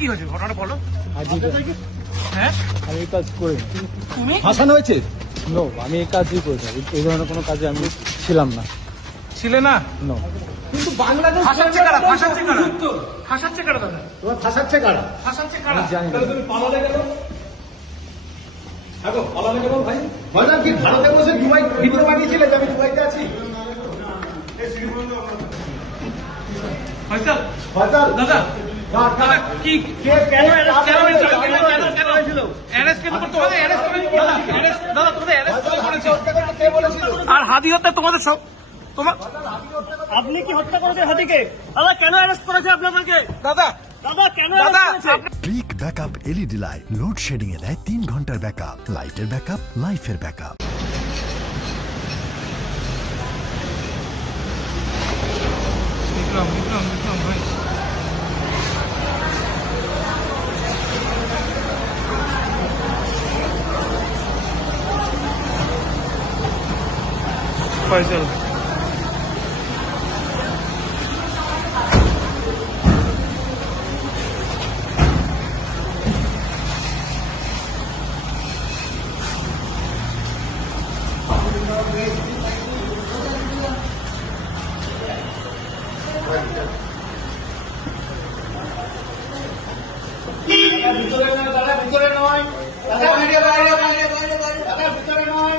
কি হয়েছে ঘটনাটা বলো। হ্যাঁ আমি এই কাজ করি তুমি ফাঁসানো হয়েছে। নো, আমি এই কাজই করি না। এই ধরনের কোনো কাজে আমি ছিলাম না। ছিলে না? নো, কিন্তু বাংলাদেশ ফাঁসাচ্ছে কারা? ফাঁসাচ্ছে কারা? ফাঁসাচ্ছে কারা দাদা? তোমার ফাঁসাচ্ছে কারা? ফাঁসাচ্ছে কারা? আমি জানি না। তুমি পালালে কেন? দেখো পালালে কেন ভাই? ভাইজান কি ভারতে বসে দুবাই ভিডিও বানিয়েছিলে যে আমি দুবাইতে আছি? ফয়সাল ভাইজান দাদা দাদা কি কে কেন অ্যারেস্ট কেন করতে হবে? অ্যারেস্ট করে দাদা অ্যারেস্ট দাদা তোমাদের অ্যারেস্ট করেছে। কে বলেছিল? আর হাদি হত্যা তোমাদের সব তোমার আপনি কি হত্যা করেছেন হাতিকে? দাদা কেন অ্যারেস্ট করেছে আপনাদেরকে? দাদা দাদা কেন দাদা অ্যারেস্ট করেছে? Brick backup LED light load shedding এ দেয় 3 ঘন্টার ব্যাকআপ। লাইটের ব্যাকআপ, লাইফের ব্যাকআপ। বিক্রম বিক্রম বিক্রম ভাই ফয়সাল ভিতরে নয় দাদা, ভিতরে নয় দাদা, বাইরে বাইরে বাইরে বাইরে বাইরে দাদা, ভিতরে নয়।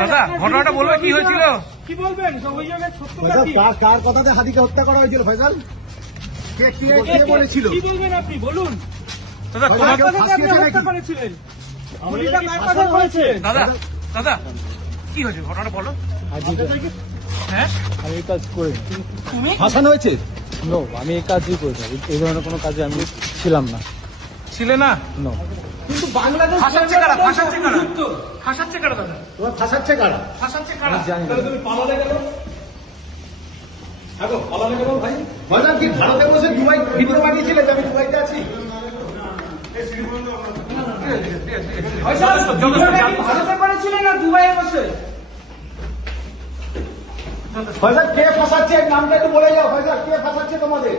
দাদা ঘটনাটা বলবে কি হয়েছিল? কি বলবেন? সব অভিযোগের সত্যতা ফয়সাল, কি? কার কথাতে হাদিকে হত্যা করা হয়েছিল ফয়সাল? কে বলেছিল? কি বলবেন আপনি বলুন? দাদা ফয়সাল, তোমার কেউ কার কথাতে আপনি ফাঁসিয়েছে হত্যা নাকি? করেছিলেন? আমরা গুলিটা কি কার ফাঁসানো কথাতে হয়েছে? দাদা দাদা কি হয়েছে ঘটনাটা বলো। হ্যাঁ আমি এই কাজ করি তুমি ফাঁসানো হয়েছে। নো, আমি এই কাজই করি না। এই ধরনের কোনো কাজে আমি ছিলাম না। ছিলে না? নো, কিন্তু বাংলাদেশ ফাঁসাচ্ছে কারা? ফাঁসাচ্ছে কারা? ফাঁসাচ্ছে কারা দাদা? তোমার ফাঁসাচ্ছে কারা? ফাঁসাচ্ছে কারা? আমি জানি না। তুমি পালালে কেন? দেখো পালালে কেন ভাই? ভাইজান কি ভারতে বসে দুবাই ভিডিও বানিয়েছিলে যে আমি দুবাইতে আছি? ভারতে করেছিলেন না দুবাইয়ে বসে? ভাইজান কে ফাঁসাচ্ছে? নামটা একটু বলে যাও ভাইজান, কে ফাঁসাচ্ছে তোমাদের?